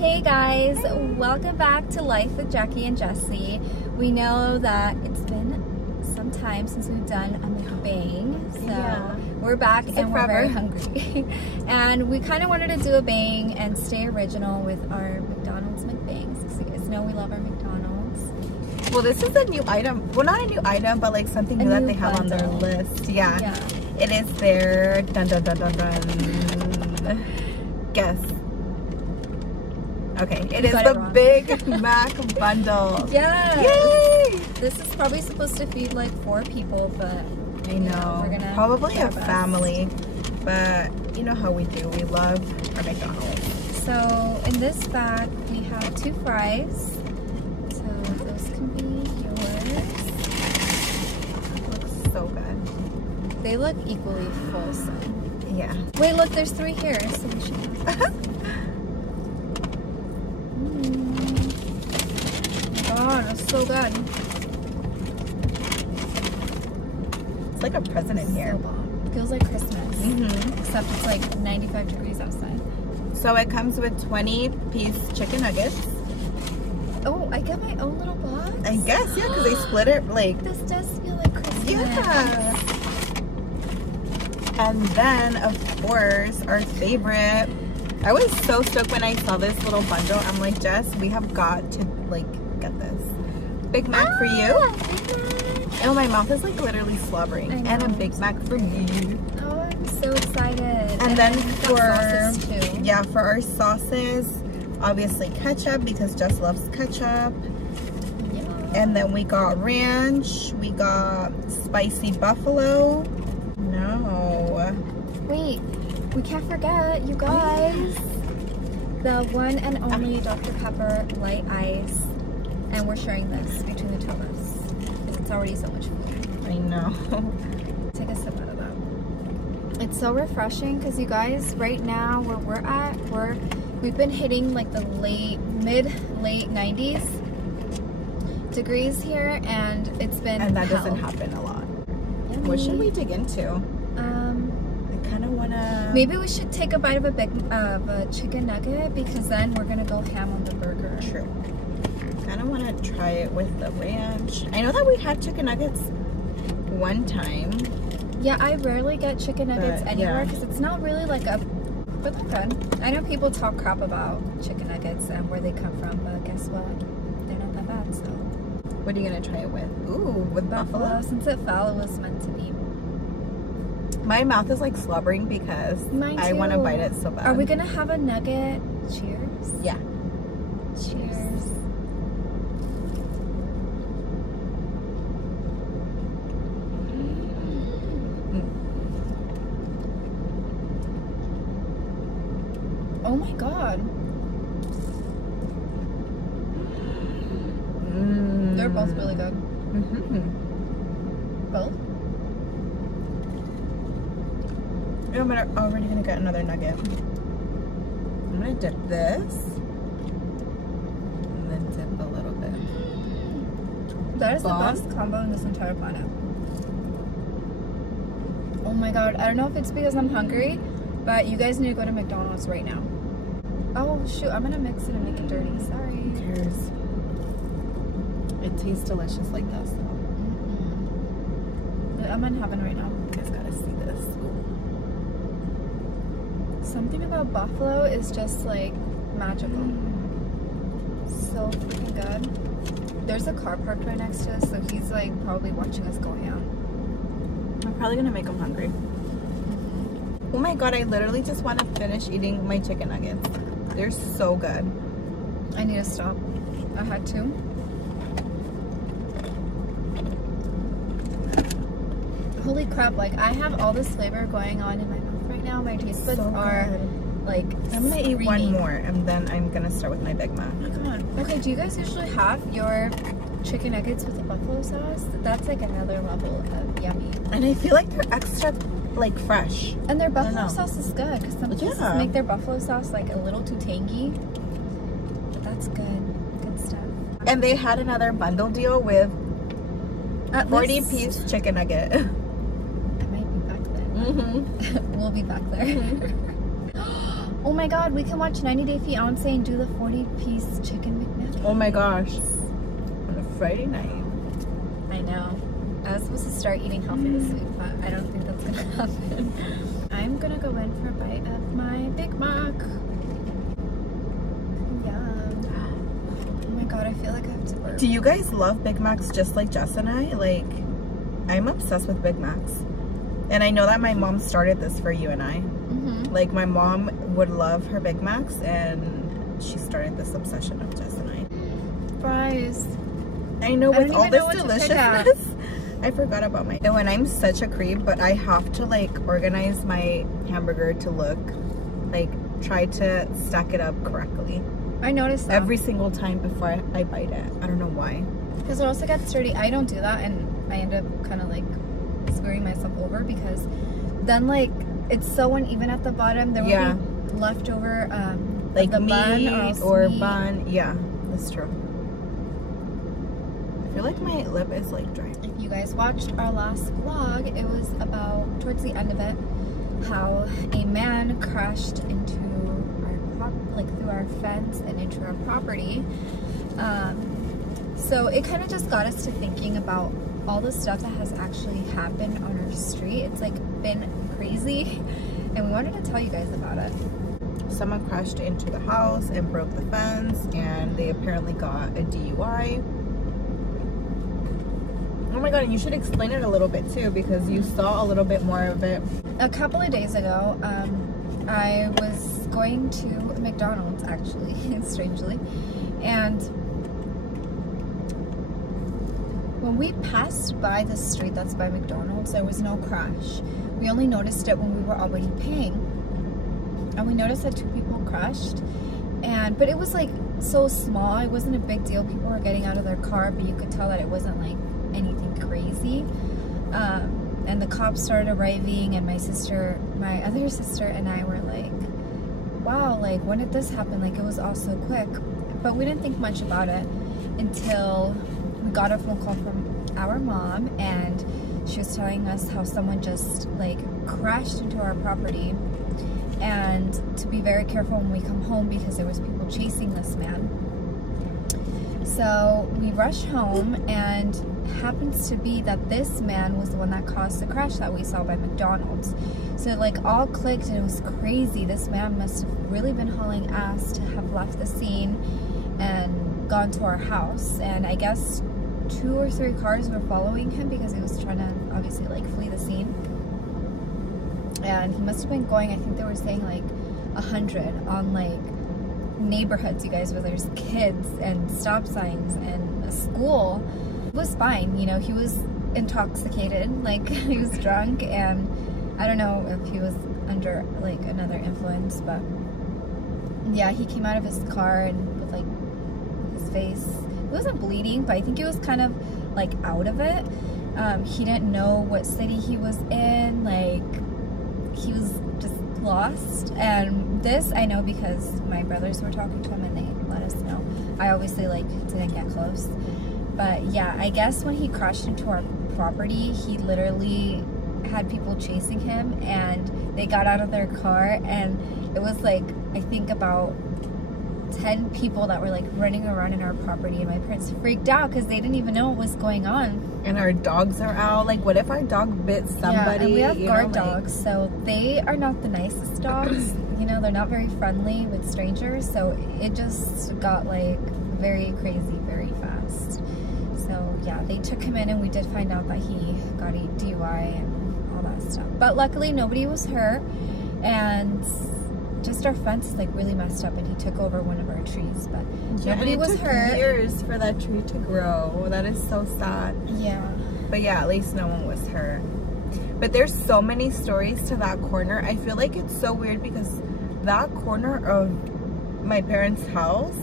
Hey guys, welcome back to Life with Jackie and Jessie. We know that it's been some time since we've done a mukbang, so we're back and we're very hungry. And we kind of wanted to do a bang and stay original with our McDonald's mukbangs, because you guys know we love our McDonald's. Well, this is a new item. Well, not a new item, but like something new that they have on their list. Yeah. It is their dun dun dun dun dun. Guess. Okay, it is the Big Mac bundle. Yes! Yay! This is probably supposed to feed like 4 people, but I know. We're gonna probably a family, but you know how we do. We love our McDonald's. So in this bag we have 2 fries. So those can be yours. Looks so good. They look equally fulsome. Yeah. Wait, look, there's 3 here, so we should have Oh, that's so good. It's like a present in here. So bomb. Feels like Christmas. Except it's like 95 degrees outside. So it comes with 20-piece chicken nuggets. Oh, I get my own little box? I guess, yeah, because they split it like... This does feel like Christmas. Yeah. And then, of course, our favorite. I was so stoked when I saw this little bundle. I'm like, Jess, we have got to like get this. Big Mac for you. Big Mac. Oh, my mouth is like literally slobbering. And a Big Mac for me. Oh, I'm so excited. And then for sauces too. Yeah, for our sauces, obviously ketchup because Jess loves ketchup. Yeah. And then we got ranch. We got spicy buffalo. No. Wait. We can't forget, you guys, the one and only Dr. Pepper light ice, and we're sharing this between the 2 of us because it's already so much food. I know. Take a sip out of that. It's so refreshing because you guys, right now where we're at, we've been hitting like the late 90s degrees here, and it's been and that doesn't happen a lot. Yummy. What should we dig into? Kind of wanna. Maybe we should take a bite of a chicken nugget because then we're gonna go ham on the burger. True. Kind of want to try it with the ranch. I know that we had chicken nuggets one time. Yeah, I rarely get chicken nuggets anywhere because it's not really like a. But they're good. I know people talk crap about chicken nuggets and where they come from, but guess what? They're not that bad. So. What are you gonna try it with? Ooh, with buffalo. Since it fell, it was meant to be. My mouth is like slobbering because I want to bite it so bad. Are we gonna have a nugget? Cheers. Yeah. Cheers. Oh my god. They're both really good. Both? I'm already gonna get another nugget. I'm gonna dip this and then dip a little bit. That is the best combo in this entire planet. Oh my god, I don't know if it's because I'm hungry, but you guys need to go to McDonald's right now. Oh shoot, I'm gonna mix it and make it dirty. Sorry. Who cares? It tastes delicious like this though. I'm in heaven right now. You guys gotta see this. Something about buffalo is just like magical. So freaking good. There's a car parked right next to us, so he's like probably watching us go out. I'm probably gonna make him hungry. Oh my god, I literally just want to finish eating my chicken nuggets. They're so good. I need to stop. I had to. Holy crap, like I have all this flavor going on in my mouth right now. My taste buds are like I'm gonna eat one more and then I'm gonna start with my Big Mac. Oh my god. Okay, do you guys usually have your chicken nuggets with the buffalo sauce? That's like another level of yummy. And I feel like they're extra like fresh. And their buffalo sauce is good because some places make their buffalo sauce like a little too tangy. But that's good. Good stuff. And they had another bundle deal with 40-piece chicken nugget. We'll be back there. Oh my god, we can watch 90 Day Fiancé and do the 40-piece chicken McNugget. Oh my gosh. On a Friday night. I know. I was supposed to start eating healthy this week, but I don't think that's gonna happen. I'm gonna go in for a bite of my Big Mac. Yum. Oh my god, I feel like I have to burp. Do you guys love Big Macs just like Jess and I? Like, I'm obsessed with Big Macs. And I know that my mom started this for you and I. Like, my mom would love her Big Macs, and she started this obsession of Jess and I. Fries. I know, with all this deliciousness. I forgot about my... And when I'm such a creep, but I have to, like, organize my hamburger to look, like, try to stack it up correctly. I noticed that. Every single time before I bite it. I don't know why. Because it also gets dirty. I don't do that, and I end up kind of, like, screwing myself over, because then, like, it's so uneven at the bottom. There will be leftover, like the meat bun or meat. bun. Yeah, that's true. I feel like my lip is like dry. If you guys watched our last vlog, it was about, towards the end of it, how a man crashed into our through our fence and into our property. So it kind of just got us to thinking about all the stuff that has actually happened on our street. It's like been crazy, and we wanted to tell you guys about it. Someone crashed into the house and broke the fence, and they apparently got a DUI. Oh my god, and you should explain it a little bit too, because you saw a little bit more of it. A couple of days ago, I was going to McDonald's, actually, strangely, and when we passed by the street that's by McDonald's, there was no crash. We only noticed it when we were already paying. And we noticed that 2 people crashed. But it was like so small, it wasn't a big deal. People were getting out of their car, but you could tell that it wasn't like anything crazy. And the cops started arriving, and my other sister and I were like, wow, like, when did this happen? Like, it was all so quick. But we didn't think much about it until we got a phone call from our mom, and she was telling us how someone just like crashed into our property, and to be very careful when we come home because there was people chasing this man. So we rushed home, and happens to be that this man was the one that caused the crash that we saw by McDonald's. So it like all clicked, and it was crazy. This man must have really been hauling ass to have left the scene and gone to our house. And I guess 2 or 3 cars were following him because he was trying to obviously like flee the scene. And he must have been going, I think they were saying like 100 on like neighborhoods, you guys, where there's kids and stop signs and a school. It was fine, you know, he was intoxicated, like he was drunk, and I don't know if he was under like another influence, but yeah, he came out of his car and with like his face, he wasn't bleeding, but I think he was kind of like out of it. He didn't know what city he was in, like he was just lost. And this I know because my brothers were talking to him and they let us know. I obviously like didn't get close, but yeah, I guess when he crashed into our property, he literally had people chasing him, and they got out of their car, and it was like, I think about 10 people that were like running around in our property, and my parents freaked out because they didn't even know what was going on. And our dogs are out. Like, what if our dog bit somebody? Yeah, and we have guard dogs, so they are not the nicest dogs. You know, they're not very friendly with strangers, so it just got like very crazy very fast. So yeah, they took him in, and we did find out that he got a DUI and all that stuff. But luckily nobody was hurt, and just our fence is like really messed up, and he took over one of our trees, but yeah, nobody was hurt. It took years for that tree to grow. That is so sad. Yeah. But yeah, at least no one was hurt. But there's so many stories to that corner. I feel like it's so weird because that corner of my parents' house,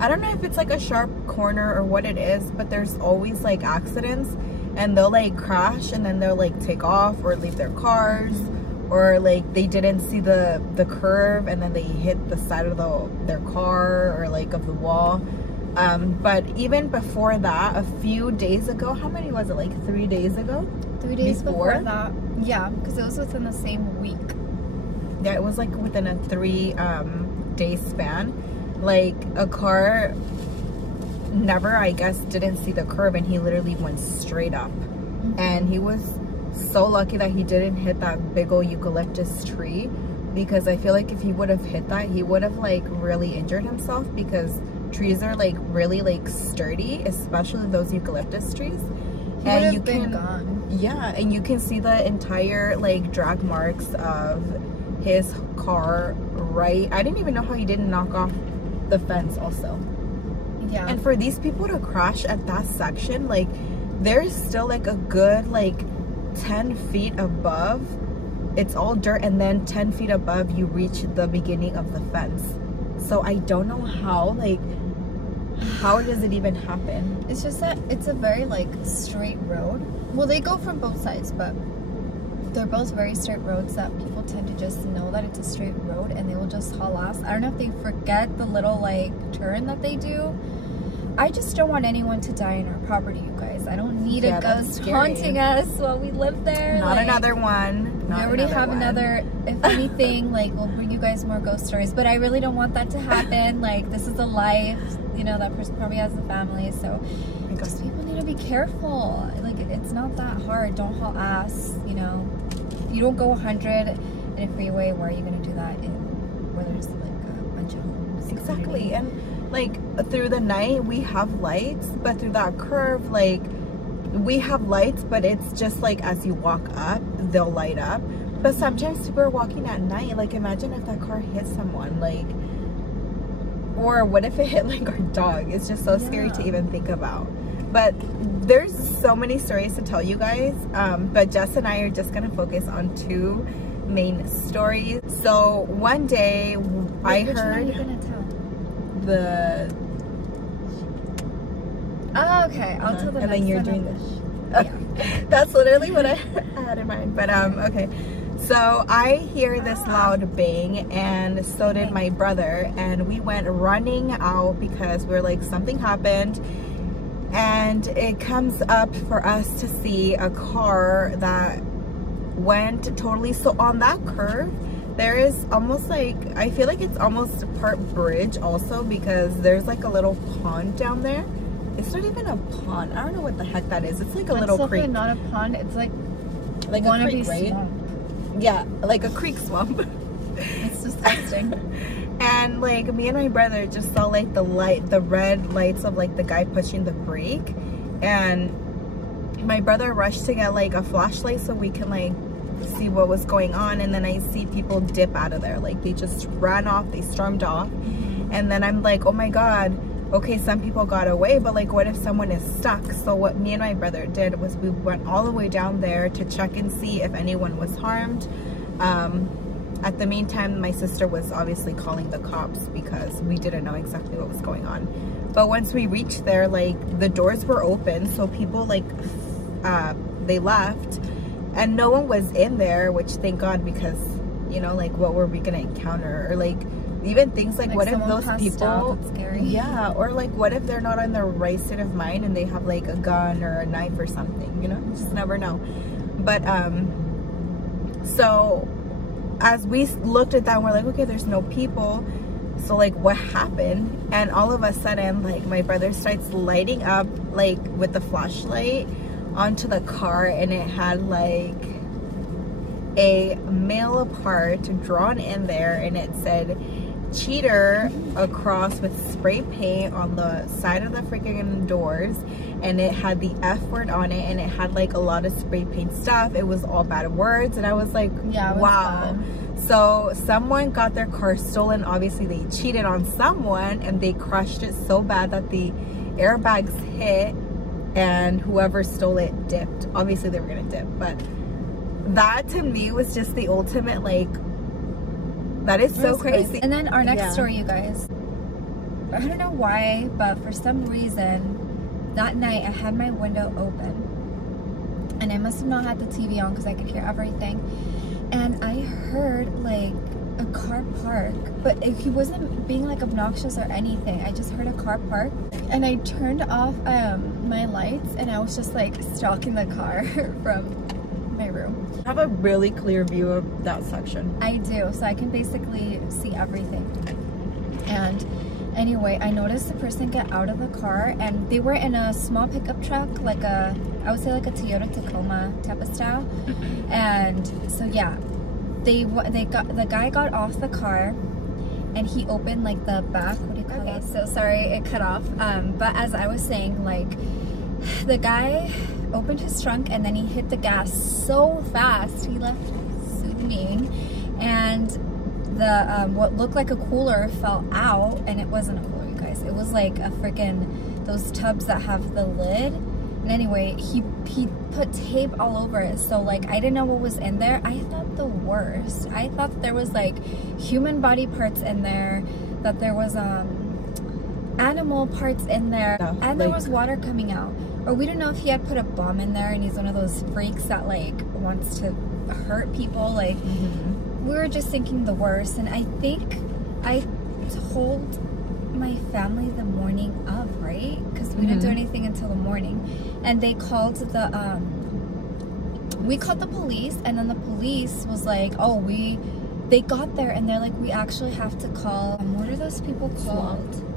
I don't know if it's like a sharp corner or what it is, but there's always like accidents, and they'll like crash and then they'll like take off or leave their cars, or like they didn't see the curve and then they hit the side of their car or like of the wall. But even before that, a few days ago, how many was it, like 3 days ago? 3 days before that, yeah, because it was within the same week. Yeah, it was like within a 3-day span. Like a car never, I guess, didn't see the curve, and he literally went straight up. And he was so lucky that he didn't hit that big old eucalyptus tree, because I feel like if he would have hit that, he would have like really injured himself, because trees are like really like sturdy, especially those eucalyptus trees. And you can gone. Yeah, and you can see the entire like drag marks of his car. Right, I didn't even know how he didn't knock off the fence also. Yeah. And for these people to crash at that section, like there's still like a good like 10 feet above, it's all dirt, and then 10 feet above you reach the beginning of the fence. So I don't know how does it even happen? It's just that it's a very like straight road. Well, they go from both sides, but they're both very straight roads that people tend to just know that it's a straight road, and they will just haul ass. I don't know if they forget the little like turn that they do. I just don't want anyone to die in our property, you guys. I don't need a ghost haunting us while we live there. Not like, another one. We already have another. If anything, like, we'll bring you guys more ghost stories. But I really don't want that to happen. Like, this is a life. You know, that person probably has a family. So just people need to be careful. Like, it's not that hard. Don't haul ass. You know, if you don't go 100 in a freeway, where are you going to do that in where there's like a bunch of homes? Exactly. And like through the night we have lights, but through that curve, like we have lights, but it's just like as you walk up they'll light up. But sometimes people are walking at night. Like imagine if that car hit someone, like, or what if it hit like our dog? It's just so scary to even think about. But there's so many stories to tell you guys, but Jess and I are just gonna focus on 2 main stories. So one day I heard the okay, I'll tell them. And then you're doing this. Yeah. That's literally what I had in mind. But okay, so I hear this loud bang, and so did my brother, and we went running out because we're like, something happened. And it comes up for us to see a car that went totally, so on that curve there is almost like, I feel like it's almost part bridge also, because there's like a little pond down there. It's not even a pond. I don't know what the heck that is. It's like a little creek. It's not a pond. It's like a creek, right? Swamp. Yeah, like a creek swamp. It's disgusting. And like me and my brother just saw like the red lights of like the guy pushing the brake, and my brother rushed to get like a flashlight so we can like see what was going on. And then I see people dip out of there, like they just ran off, they stormed off. And then I'm like, oh my god, okay, some people got away, but like what if someone is stuck? So what me and my brother did was we went all the way down there to check and see if anyone was harmed. At the meantime, my sister was obviously calling the cops because we didn't know exactly what was going on. But once we reached there, like the doors were open, so people like they left, and no one was in there, which thank God, because you know, like what were we gonna encounter? Or like even things like what if those people, scary. Yeah, or like what if they're not on their right state of mind and they have like a gun or a knife or something, you know, you just never know. But so as we looked at that, we're like, okay, there's no people, so like what happened? And all of a sudden, like my brother starts lighting up like with the flashlight onto the car, and it had like a male part drawn in there, and it said cheater across with spray paint on the side of the freaking doors, and it had the F word on it, and it had like a lot of spray paint stuff. It was all bad words, and I was like, yeah, wow. So someone got their car stolen. Obviously they cheated on someone, and they crushed it so bad that the airbags hit, and whoever stole it dipped. Obviously they were gonna dip, but that to me was just the ultimate, like, that is so crazy. And then our next story, you guys, I don't know why, but for some reason that night I had my window open, and I must have not had the TV on because I could hear everything, and I heard like a car park, but he wasn't being like obnoxious or anything. I just heard a car park, and I turned off my lights, and I was just like stalking the car from my room. I have a really clear view of that section. I do, so I can basically see everything. And anyway, I noticed the person get out of the car, and they were in a small pickup truck, like I would say like a Toyota Tacoma type of style. And so yeah, the guy got off the car, and he opened like the back, what do you call it? So sorry, it cut off. But as I was saying, like the guy opened his trunk and then he hit the gas so fast, he left swimming, and the what looked like a cooler fell out, and it wasn't a cooler, you guys. It was like a freaking those tubs that have the lid. And anyway, he put tape all over it, so like I didn't know what was in there. I thought the worst. I thought there was like human body parts in there, that there was animal parts in there, and there was water coming out. Or we don't know if he had put a bomb in there and he's one of those freaks that like wants to hurt people. Like we were just thinking the worst. And I think I told my family the morning of, right? Because we didn't do anything until the morning. And they called we called the police, and then the police was like, oh, they got there and they're like, we actually have to call, what are those people called?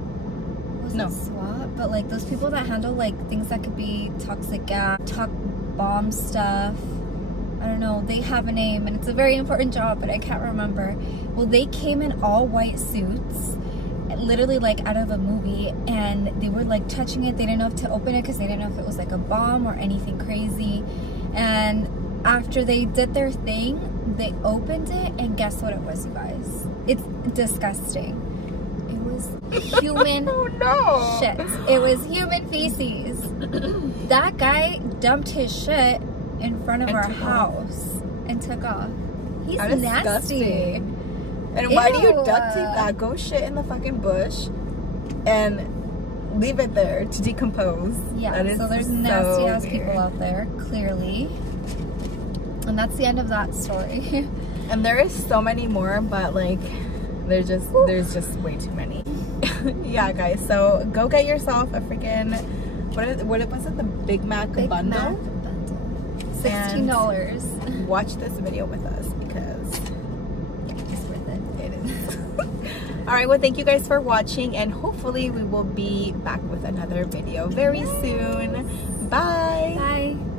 No. SWAT, but like those people that handle like things that could be toxic gas, bomb stuff. I don't know, they have a name and it's a very important job, but I can't remember. Well, they came in all white suits, literally like out of a movie, and they were like touching it. They didn't know if to open it because they didn't know if it was like a bomb or anything crazy. And after they did their thing, they opened it, and guess what it was, you guys? It's disgusting. It was human shit. It was human feces. That guy dumped his shit in front of our house and took off. He's nasty. And why do you duct tape that? Go shit in the fucking bush and leave it there to decompose. Yeah, so there's nasty ass people out there, clearly. And that's the end of that story. And there is so many more, but like there's just way too many. Yeah, guys, so go get yourself a freaking what was it, the Big Mac bundle? Mac bundle. $16. Watch this video with us because it's worth it. It is. All right, well, thank you guys for watching, and hopefully we will be back with another video very soon. Bye. Bye.